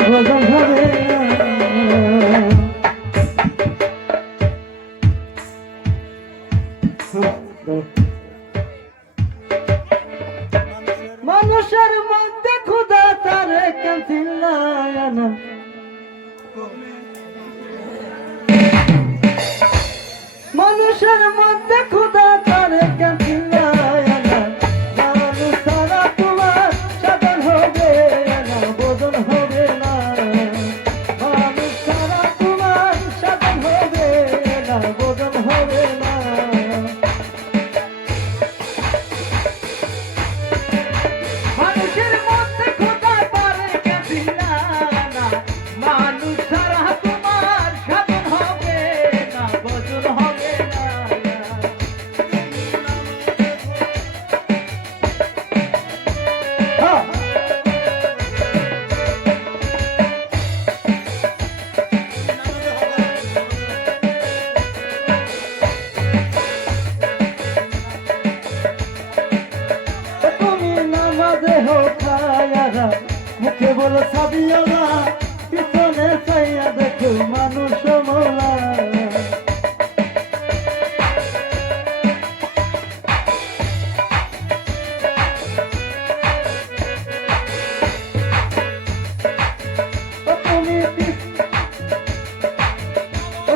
ভোজন হবে মানুষের মধ্যে খুদা তারে কাঁদিলায় না মানুষের মধ্যে খুদা তারে কাঁদিলায় না মানুষ তারা তোমার সাধন হবে না বোধন হবে না মানুষ তারা তোমার সাধন হবে না বোধন হবে না মানুষের মধ্যে খোদা পারে কাঁদিলা না মানুষ ছাড়া তোমার সাধন হবে না ভজন হবে না তুমি নামাজে হো খায়ারা মুখে বলো সাবিয়ালা পিছনে চাইয়া দেখো মানুষ মোলা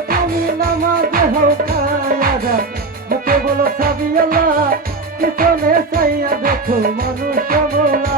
তুমি নামাজে হো খায়ারা মুখে বলো সাবিয়ালা পিছনে চাইয়া দেখো মানুষ মোলা